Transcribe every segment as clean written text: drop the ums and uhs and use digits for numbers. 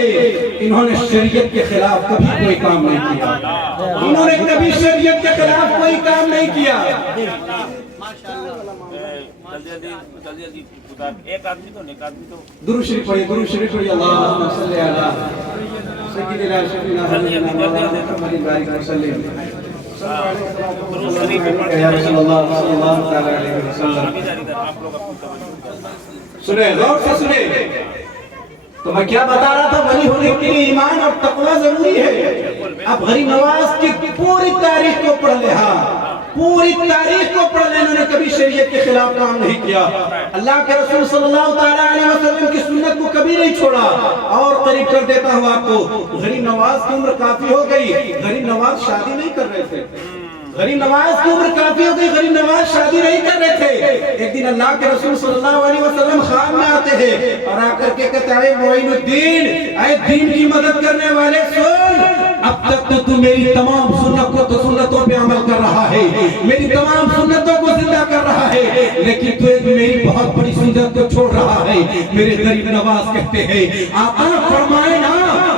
لیے انہوں نے شریعت کے خلاف کبھی کوئی کام نہیں کیا، انہوں نے کبھی شریعت کے خلاف کوئی کام نہیں کیا۔ ایک آدمی تو درود شریف پڑھیے، درود شریف پڑھیے، اللہم صلی علی سیدنا شفیعنا حبیبنا محمد بارک وسلم یا رسول اللہ صلی اللہ علیہ وسلم۔ سنیں، غور سے سنیں، تو میں کیا بتا رہا تھا، ولی ہونے کے لیے ایمان اور تقوی ضروری ہے۔ اب غریب نواز کی پوری تاریخ کو پڑھ لے، ہاں پوری تاریخ کو پڑھ لے، انہوں نے کبھی شریعت کے خلاف کام نہیں کیا، اللہ کے رسول صلی اللہ علیہ وسلم کی سنت کو کبھی نہیں چھوڑا۔ اور قریب کر دیتا ہوں آپ کو، غریب نواز کی عمر کافی ہو گئی، غریب نواز شادی نہیں کر رہے تھے، غریب نواز کی عمر کافی ہو گئی، غریب نواز شادی نہیں کر رہے تھے۔ ایک دن اللہ کے رسول صلی اللہ علیہ وسلم خواب میں آتے ہیں اور آ کر کے کہتے ہیں، معین الدین، اے دین کی مدد کرنے والے سن، اب تک تو میری تمام سنتوں پہ عمل کر رہا ہے، میری تمام سنتوں کو زندہ کر رہا ہے، لیکن تو ایک میری بہت بڑی سنت کو چھوڑ رہا ہے۔ میرے غریب نواز کہتے ہیں، آقا فرمائے نا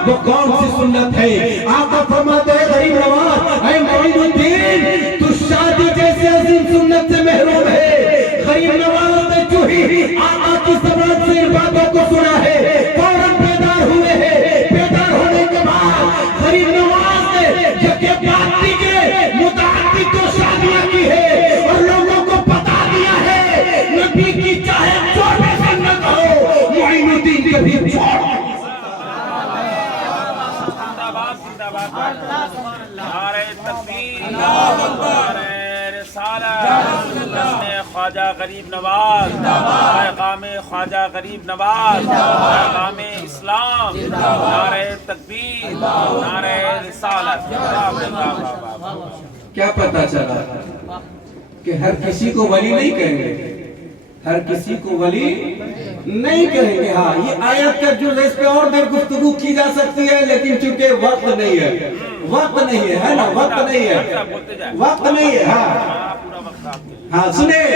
وہ کون سی سنت ہے؟ آقا فرماتے ہیں، غریب نواز، اے معین الدین، تو شادی جیسے عظیم سنت سے محروم ہے۔ غریب نواز نے جو ہی آقا کی زبان سے ان باتوں کو سنا ہے، فوراً بیدار ہوئے ہیں۔ بیدار ہونے کے بعد غریب نواز نے یکے باتی کے متعدد تو شادیاں کی ہے اور لوگوں کو بتا دیا ہے، نبی کی چاہے جو بھی سنت ہو، معین الدین کبھی چھوڑ نعرہ تکبیر، نعرہ رسالت، جشن خواجہ غریب نواز، پیغام خواجہ غریب نواز، پیغام اسلام، نعرہ تکبیر، نعرہ رسالت۔ کیا پتا چلا کہ ہر کسی کو ولی نہیں کہیں گے، ہر کسی کو ولی نہیں کہیں گے۔ ہاں یہ آیت کا جو اس پہ اور دیر گفتگو کی جا سکتی ہے، لیکن چونکہ وقت نہیں ہے، وقت نہیں ہے نا، وقت نہیں ہے، وقت نہیں ہے۔ ہاں سنیں،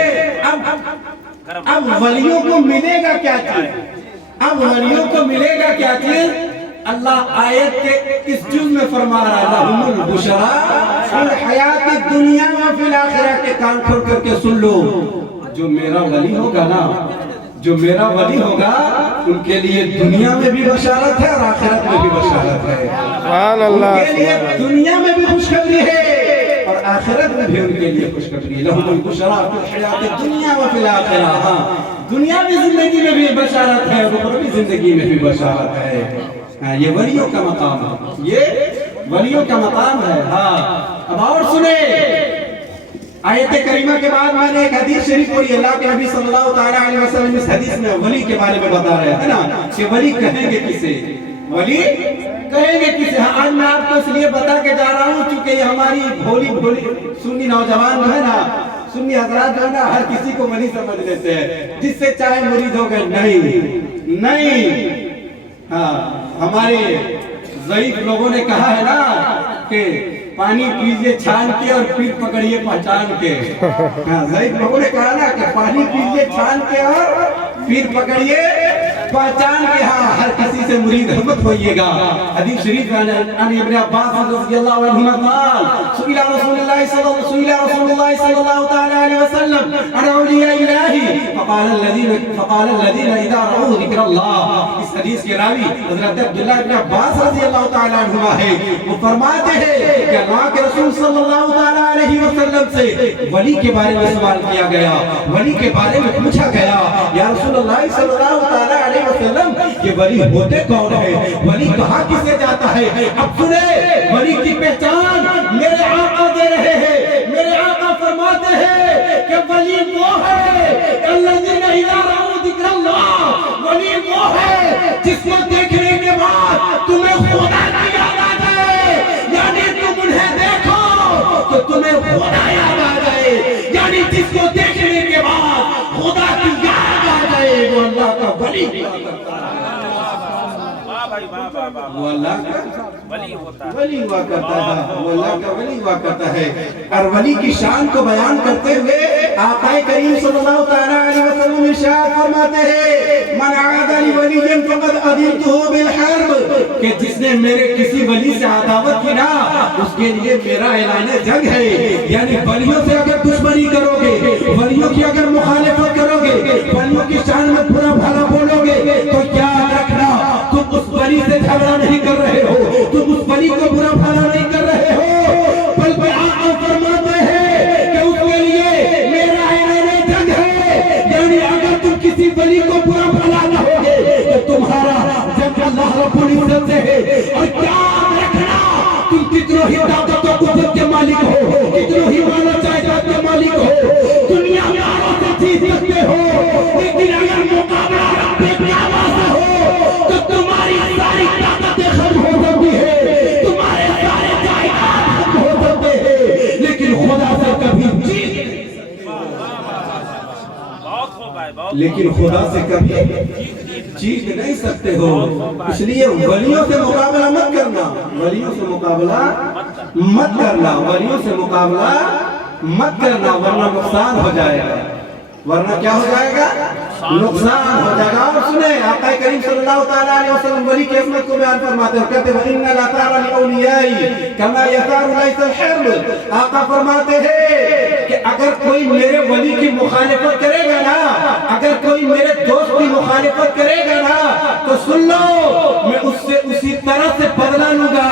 اب ولیوں کو ملے گا کیا چیز؟ اب ولیوں کو ملے گا کیا چیز؟ اللہ آیت کے اس جز میں فرما رہا ہے، لَهُمُ الْبُشْرَىٰ فِي الْحَيَاةِ الدُّنْيَا وَفِي الْآخِرَةِ، کے کان کھول کر کے سن لو، جو میرا ولی ہوگا نا، جو میرا ولی ہوگا، ان کے لیے دنیا میں بھی بشارت ہے اور آخرت میں بھی بشارت ہے۔ ان کے لیے دنیا میں بھی خوشخبری ہے اور آخرت میں بھی ان کے لیے خوشخبری ہے۔ لَهُمُ الْبُشْرَىٰ فِي الْحَيَاةِ الدُّنْيَا وَفِي الْآخِرَةِ، ہاں دنیاوی زندگی میں بھی بشارت ہے اور اخروی زندگی میں بھی بشارت ہے۔ یہ ولیوں کا مقام ہے، یہ ولیوں کا مقام ہے۔ ہاں اب اور سنیں، آیت کریمہ کے بعد میں نے ایک حدیث شریف پڑھی، اللہ کے نبی صلی اللہ علیہ وسلم اس حدیث میں ولی کے بارے میں بتا رہے ہیں نا کہ ولی کہیں گے کسے، ولی کہیں گے کسے۔ ہاں آج میں آپ کو اس لیے بتا کے جا رہا ہوں چونکہ یہ ہماری بھولی سنی نوجوان جو ہے نا، سنی حضرات جو ہے نا، ہر کسی کو ولی سمجھ لیتے ہیں، جس سے چاہے مرید ہو گئے۔ نہیں، ہاں ہمارے ضعیف لوگوں نے کہا ہے نا کہ پانی پیجئے چھان کے اور پھر پکڑیے پہچان کے۔ ہاں ضعیف لوگوں نے کہا نا کہ پانی پیجئے چھان کے اور پھر پکڑیے پہچان کے۔ ہاں ہر کسی سے مرید مت ہوئیے گا۔ حدیث شریف عن ابن عباس رضی اللہ عنہما قال سئل رسول اللہ صلی اللہ علیہ وسلم عن اولیاء اللہ فقال الذین اذا رأوا ذکر اللہ۔ اس حدیث کے راوی حضرت عبداللہ ابن عباس رضی اللہ تعالی عنہما ہے، وہ فرماتے ہیں کہ اللہ کے رسول صلی اللہ علیہ وسلم سے ولی کے بارے میں سوال کیا گیا، ولی کے بارے میں پوچھا گیا، یا رسول اللہ صلی اللہ علیہ وسلم یہ ولی ہوتے کون ہے، ولی کہاں کسے جاتا ہے؟ اب سنیں، ولی کی پہچان میرے آقا دے رہے ہیں۔ میرے آقا فرماتے ہیں کہ ولی وہ ہے الذین اذا رأوا ذکر اللہ، ولی وہ ہے جس کو دیکھنے کے بعد تمہیں خدا کی یاد آ جائے، یعنی تم انہیں دیکھو تو تمہیں خدا یاد آ جائے، یعنی جس کو دیکھنے کے بعد خدا کی یاد آ جائے، وہ اللہ کا ولی وہ اللہ کا ولی ہوا کرتا ہے، وہ اللہ کا ولی ہوا کرتا ہے۔ اور ولی کی شان کو بیان کرتے ہوئے آقا کریم صلی اللہ تعالیٰ علیہ وسلم ارشاد فرماتے ہیں من عاد لولی فقد اذنته بالحرب کہ جس نے میرے کسی ولی سے عداوت کی نا اس کے لیے میرا اعلان جنگ ہے. یعنی ولیوں سے اگر دشمنی کرو گے, ولیوں کی اگر مخالفت کرو گے, ولیوں کی شان میں برا بھلا بولو گے تو یاد رکھنا تم اس ولی سے جھگڑا نہیں کر رہے ہو, تم اس ولی کو برا بھلا نہیں کر رہے ہو, بلکہ آقا فرماتے ہیں کہ اس کے لیے میرا اعلان جنگ ہے. یعنی اگر تم کسی ولی کو برا بھلا کہو گے تو تمہارا جنگ اللہ رب العزت سے ہے. اور یاد رکھنا تم کتنوں ہی طاقت و قدرت کے مالک ہو, کتنوں ہی مال و جائیداد کے مالک ہو, دنیا میں آروں سے جیت سکتے ہو, لیکن اگر مقابلہ رب کعبہ سے ہو تو تمہاری ساری طاقتیں ختم ہو سکتی ہے, تمہارے سارے جائیداد ختم ہو سکتے ہیں, لیکن خدا سے کبھی جیت لیکن خدا سے کبھی جیت نہیں سکتے ہو. اس لیے ولیوں سے مقابلہ مت کرنا, ولیوں سے مقابلہ مت کرنا, ولیوں سے مقابلہ مت کرنا, ورنہ نقصان ہو جائے گا, ورنہ کیا ہو جائے گا, نقصان ہو جائے گا. اور سنیں آقا کریم صلی اللہ تعالیٰ علیہ وسلم ولی کی عظمت کو بیان فرماتے ہیں, کہتے ہیں وَإِنَّ الْأَثَارَ لِأَوْلِيَائِي كَمَا يَثَارُ لَيْسَ الْحِرْبُ. آقا فرماتے ہیں کہ اگر کوئی میرے ولی کی مخالفت کرے گا نا, اگر کوئی میرے دوست کی مخالفت کرے گا نا تو سن لو میں اس سے اسی طرح سے بدلہ لوں گا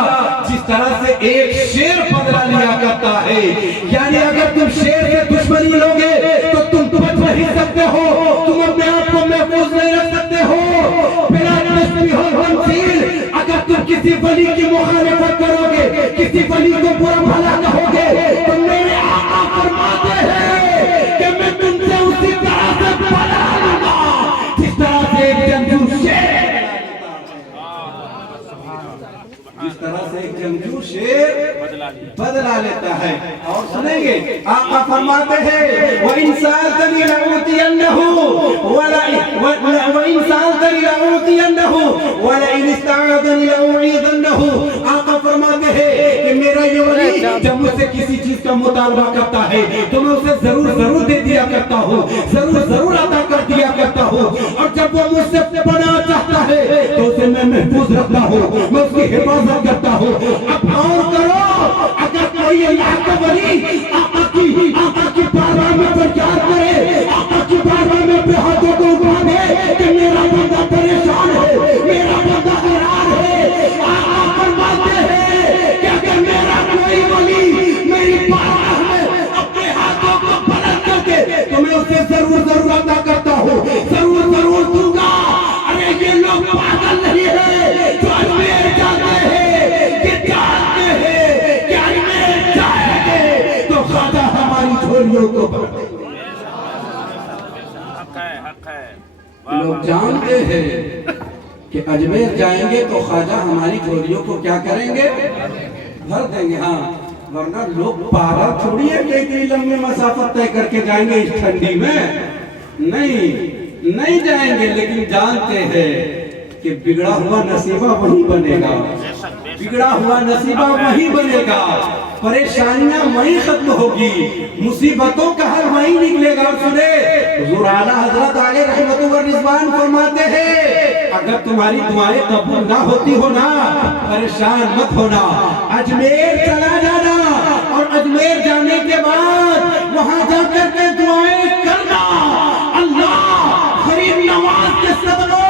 جس طرح سے ایک شیر بدلہ لیا کرتا ہے. یعنی اگر تم شیر سے دشمنی لوگے تو تم بچ نہیں سکتے ہو, تم اپنے آپ کو محفوظ نہیں رکھ سکتے ہو. بلا تسبیح و تمثیل اگر تم کسی ولی کی مخالفت کرو گے, کسی ولی کو برا بھلا کہو گے تو میرے آقا فرماتے ہیں کہ میں تم سے اسی طرح سے بدلہ لوں گا جس طرح سے ایک جنگجو شیر جس طرح سے ایک جنگجو شیر بدلا لیتا ہے. اور سنیں گے آقا فرماتے ہیں وَإِن سَأَلْتَنِي لَأُعْطِيَنَّهُ وَإِن سَأَلْتَنِي لَأُعْطِيَنَّهُ وَلَئِنِ اسْتَعَاذَنِي لَأُعِيذَنَّهُ. آقا فرماتے ہیں کہ میرا یہ ولی جب مجھ سے کسی چیز کا مطالبہ کرتا ہے تو میں اسے ضرور دے دیا کرتا ہوں, ضرور عطا کر دیا کرتا ہوں. اور جب وہ مجھ سے پناہ چاہتا ہے تو اسے میں محفوظ رکھتا ہوں, میں اس کی حفاظت کرتا ہوں. اب اور کرو, اگر کوئی اللہ کا ولی آقا کی بارگاہ میں فریاد کرے, آقا کی بارگاہ میں اپنے ہاتھوں کو اٹھا دے کہ میرا بندہ پریشان ہے, میرا بندہ حیران ہے, آقا فرماتے ہیں کہ اگر میرا کوئی ولی میری بارگاہ میں اپنے ہاتھوں کو بلند کر کے تو میں اسے ضرور عطا کرتا ہوں, ضرور دوں گا. ارے یہ لوگ پاگل نہیں ہے جو اجمیر جاتے ہیں, یہ جانتے ہیں کہ اجمیر جائیں گے تو خواجہ ہماری جھولیوں کو بھر دیں گے. حق ہے. لوگ جانتے ہیں کہ اجمیر جائیں گے تو خواجہ ہماری جھولیوں کو کیا کریں گے, بھر دیں گے. ہاں ورنہ لوگ پاگل تھوڑی ہے کہ اتنی لمبی مسافت طے کر کے جائیں گے اس ٹھنڈی میں, نہیں جائیں گے. لیکن جانتے ہیں کہ بگڑا ہوا نصیبہ وہی بنے گا, بگڑا ہوا نصیبہ وہی بنے گا, پریشانیاں وہی ختم ہوگی, مصیبتوں کا حل وہی نکلے گا. اور سنے حضور اعلیٰ حضرت علیہ رحمت و رضوان فرماتے ہیں اگر تمہاری دعائیں قبول نہ ہوتی ہو نا, پریشان مت ہونا, اجمیر چلا جانا اور اجمیر جانے کے بعد وہاں جا کر کے دعائیں کرنا. اللہ غریب نواز کے صدقہ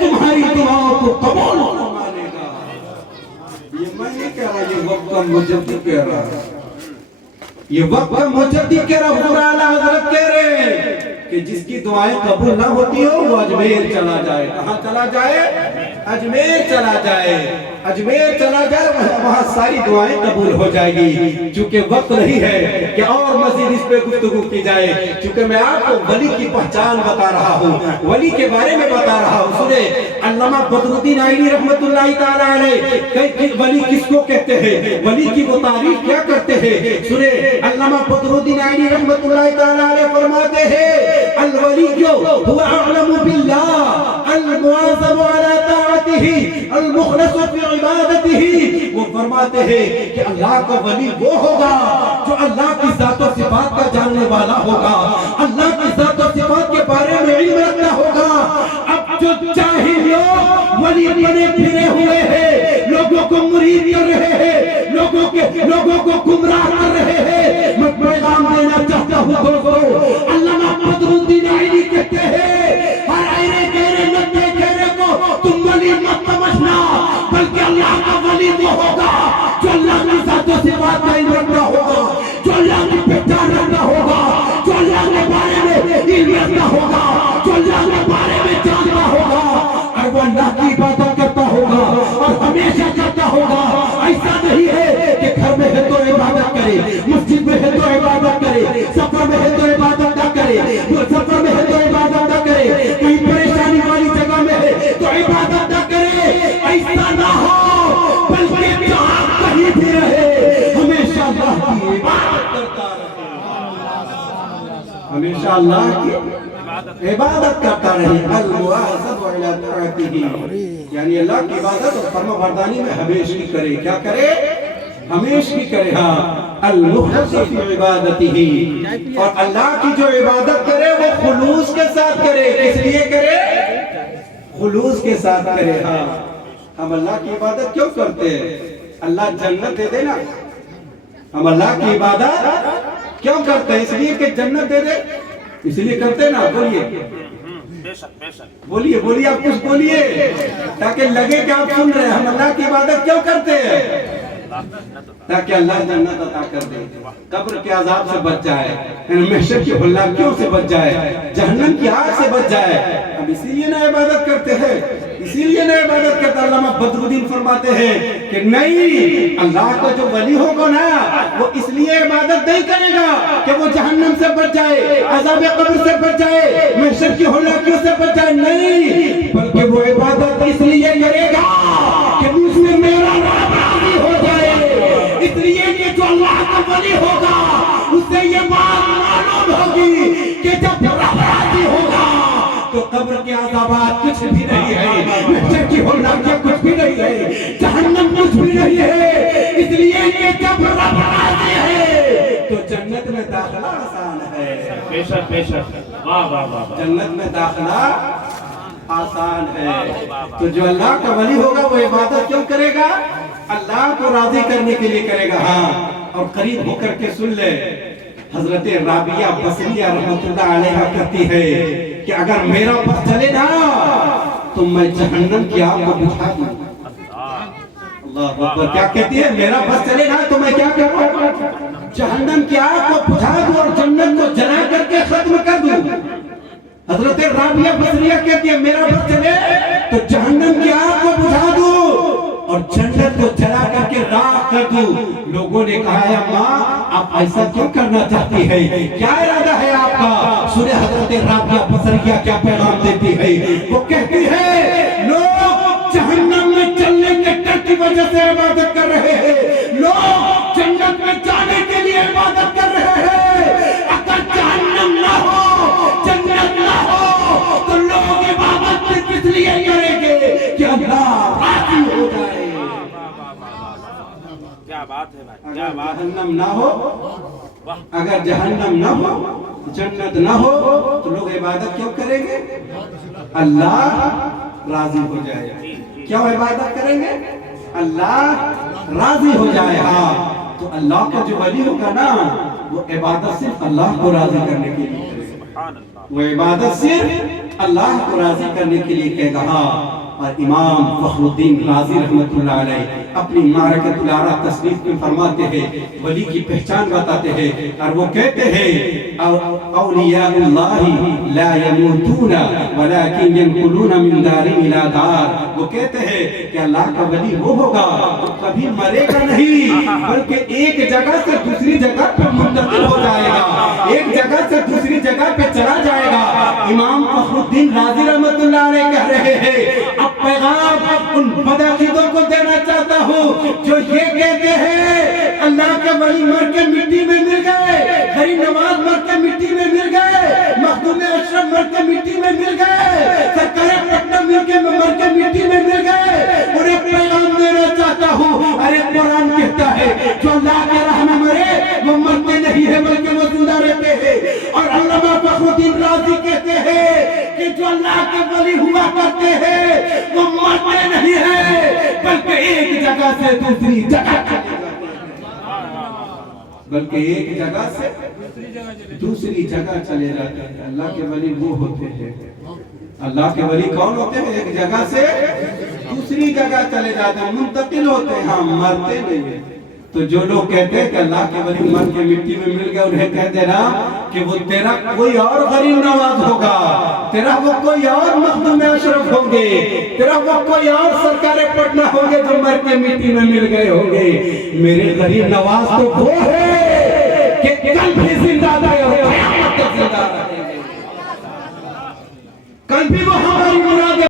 تمہاری دعاؤں کو قبول فرمائے گا. یہ میں نہیں کہہ رہا, یہ وقت کا مجدد کہہ رہا ہے, یہ وقت کا مجدد کہہ رہا, حضور اعلیٰ حضرت کہہ رہے ہیں کہ جس کی دعائیں قبول نہ ہوتی ہو وہ اجمیر چلا جائے. کہاں چلا جائے, اجمیر چلا جائے, اجمیر چلا جائے, وہاں ساری دعائیں قبول ہو جائے گی. چونکہ وقت نہیں ہے کہ اور مزید اس پہ گفتگو کی جائے, چونکہ میں آپ کو ولی کی پہچان بتا رہا ہوں, ولی کے بارے میں بتا رہا ہوں. سنیں علامہ بدر الدین آئینی رحمت اللہ تعالیٰ علیہ ولی کس کو کہتے ہیں, ولی کی وہ تعریف کیا کرتے ہیں. سنیں علامہ بدر الدین آئینی رحمت اللہ تعالیٰ علیہ فرماتے ہیں الولی هو اعلم باللہ المواظب على طاعته المخلص في عبادته. وہ فرماتے ہیں کہ اللہ کا ولی وہ ہوگا جو اللہ کی ذات ذات و صفات کا جاننے والا ہوگا، اللہ کی ذات و صفات کے بارے میں علم رکھتا ہوگا۔ اب جو جاہل لوگ ولی بنے پھرے ہوئے ہیں، لوگوں کو مرید کر رہے ہیں، لوگوں کو گمراہ کر رہے ہیں، میں پیغام دینا چاہتا ہوں دوستو، علامہ بدر الدین عینی کہتے ہیں ہر ایرے گہرے نتے گہرے کو تم ولی مت سمجھنا، بلکہ اللہ کا ولی وہ ہوگا جو اللہ کی ذات و صفات کا علم رکھتا ہوگا، جو اللہ کی پہچان رکھتا ہوگا، جو اللہ کے بارے میں علم رکھتا ہوگا، جو اللہ کے بارے میں جانتا ہوگا، اور وہ اللہ کی عبادت کرتا ہوگا اور ہمیشہ کرتا ہوگا۔ ایسا نہیں ہے کہ گھر میں ہے تو عبادت کرے، مسجد میں ہے تو عبادت کرے، سفر میں ہے تو عبادت نہ کرے، سفر میں ہے تو عبادت نہ کرے، کہیں پریشانی والی جگہ میں ہے تو عبادت نہ کرے، ایسا نہ ہو، بلکہ جہاں کہیں بھی رہے ہمیشہ اللہ کی عبادت کرتا رہے، ہمیشہ اللہ کی عبادت کرتا رہے۔ المواظب علی طاعتہ، یعنی اللہ کی عبادت اور فرما برداری میں ہمیشہ کرے، کیا کرے؟ ہمیشہ کرے۔ ہاں، المخلص فی عبادتہ، اور اللہ کی جو عبادت کرے وہ خلوص کے ساتھ کرے۔ اس لیے کرے خلوص کے ساتھ کرے۔ ہاں، ہم اللہ کی عبادت کیوں کرتے ہیں؟ اللہ جنت دے دے نا، ہم اللہ کی عبادت کیوں کرتے ہیں؟ اس لیے کہ جنت دے دے، اس لیے کرتے نا۔ بولیے بولیے بولیے، آپ کچھ بولیے تاکہ لگے کہ آپ سن رہے ہیں۔ ہم اللہ کی عبادت کیوں کرتے ہیں؟ تاکہ اللہ جنت عطا کر دے، قبر کے عذاب سے بچ جائے، محشر کی ہولناکیوں سے بچ جائے، جہنم کی آگ سے بچ جائے۔ اب اسی لیے نہ عبادت کرتے ہیں، اسی لیے نہ عبادت کرتا۔ علامہ بدر الدین فرماتے ہیں کہ نہیں، اللہ کا جو ولی ہوگا نا وہ اس لیے عبادت نہیں کرے گا کہ وہ جہنم سے بچ جائے، عذاب قبر سے بچ جائے، محشر کی ہولناکیوں سے بچ جائے، نہیں، بلکہ وہ عبادت اس لیے کرے گا کہ مجھ سے میرا رب راضی ہو جائے۔ اس لیے کہ جو اللہ کا ولی ہوگا اس سے یہ بات معلوم ہوگی کہ جب رب راضی ہوگا تو قبر کے عذابات کچھ بھی نہیں ہے، محشر کی ہولناکیاں کچھ بھی نہیں ہے، جہنم کچھ بھی نہیں ہے۔ اس لیے کہ جب رب راضی ہے تو جنت میں داخلہ آسان ہے۔ بے شک بے شک، واہ واہ واہ، جنت میں داخلہ آسان ہے۔ تو جو اللہ کا ولی ہوگا وہ عبادت کیوں کرے گا؟ اللہ کو راضی کرنے کے لیے کرے گا۔ ہاں، اور قریب ہو کر کے سن لے، حضرت رابعہ بصریہ رحمۃ اللہ علیہا کہتی ہے کہ اگر میرا بس چلے نا تو میں جہنم کی آگ کو بجھا دوں۔ اللہ اکبر، کیا کہتی ہے؟ میرا بس چلے نا تو میں کیا کروں؟ جہنم کی آگ کو بجھا دوں اور جنت کو جلا کر کے ختم کر دوں۔ حضرت رابعہ بصریہ کہتی ہے میرا بس چلے تو جہنم کی آگ کو بجھا دوں اور جنت کو جلا کر کے راکھ کر دوں۔ لوگوں نے کہا ہے ماں آپ ایسا کیوں کرنا چاہتی ہے؟ کیا ارادہ ہے آپ کا؟ سنیں حضرت رابعہ بصریہ کیا پیغام دیتی ہے۔ وہ کہتی ہے لوگ جہنم میں چلنے کے ڈر کی وجہ سے عبادت کر رہے ہیں، لوگ جنت میں جانے کے لیے عبادت کر رہے ہیں۔ اگر جہنم نہ ہو، جنت نہ ہو تو لوگ عبادت کس لیے کریں گے؟ کہ اللہ راضی ہو جائے۔ کیا بات ہے بھائی، اگر جہنم نہ ہو، اگر جہنم نہ ہو، جنت نہ ہو تو لوگ عبادت کیوں کریں گے؟ اللہ راضی ہو جائے۔ کیوں عبادت کریں گے؟ اللہ راضی ہو جائے۔ ہاں، تو اللہ کا جو ولی ہوگا نا وہ عبادت صرف اللہ کو راضی کرنے کے لیے کرے گا، وہ عبادت صرف اللہ کو راضی کرنے کے لیے کہے گا۔ ہاں، اور امام فخر الدین رازی رحمت اللہ علیہ اپنی معرکۃ العراء تصنیف میں فرماتے ہیں، ولی کی پہچان بتاتے ہیں، اور وہ کہتے ہیں اولیاء اللہ لا يموتون ولكن ينقلون من دار الى دار۔ وہ کہتے ہیں کہ اللہ کا ولی وہ ہوگا تو کبھی مرے گا نہیں، بلکہ ایک جگہ سے دوسری جگہ پر منتقل ہو جائے گا، ایک جگہ سے دوسری جگہ پہ چلا جائے گا۔ امام فخر الدین رازی رحمت اللہ علیہ کہہ رہے ہیں اب پیغام ان بدعقیدوں کو دینا چاہتا ہوں جو یہ کہتے ہیں اللہ کے ولی مر کے مٹی میں مل گئے، غریب نواز مر کے مٹی میں مل گئے، مخدوم اشرف مر کے مٹی میں مل گئے، سرکار پٹنہ مر کے مٹی میں مل گئے۔ انہیں پیغام دینا چاہتا ہوں، ارے قرآن کہتا ہے جو اللہ کے راہ میں مرے وہ مرتے نہیں ہے بلکہ جو اللہ کے ولی ہوا کرتے ہیں وہ مرتے نہیں ہیں بلکہ ایک جگہ سے دوسری جگہ چلے جاتے ہیں، بلکہ ایک جگہ سے دوسری جگہ چلے جاتے ہیں۔ اللہ کے ولی وہ ہوتے ہیں، اللہ کے ولی کون ہوتے ہیں؟ ایک جگہ سے دوسری جگہ چلے جاتے ہیں، منتقل ہوتے ہیں، ہاں مرتے نہیں ہیں۔ تو جو لوگ کہتے ہیں کہ اللہ کے ولی مر کے مٹی میں مل گئے، انہیں کہہ دینا کہ وہ تیرا کوئی اور غریب نواز ہوگا، تیرا وہ کوئی اور مخدوم اشرف ہوں گے، تیرا وہ کوئی اور سرکار پٹنہ ہوں گے جو مر کے مٹی میں مل گئے ہوں گے۔ میرے غریب نواز تو وہ ہے کہ کل بھی زندہ رہے اور قیامت تک زندہ رہیں گے، کل بھی وہ ہماری مراد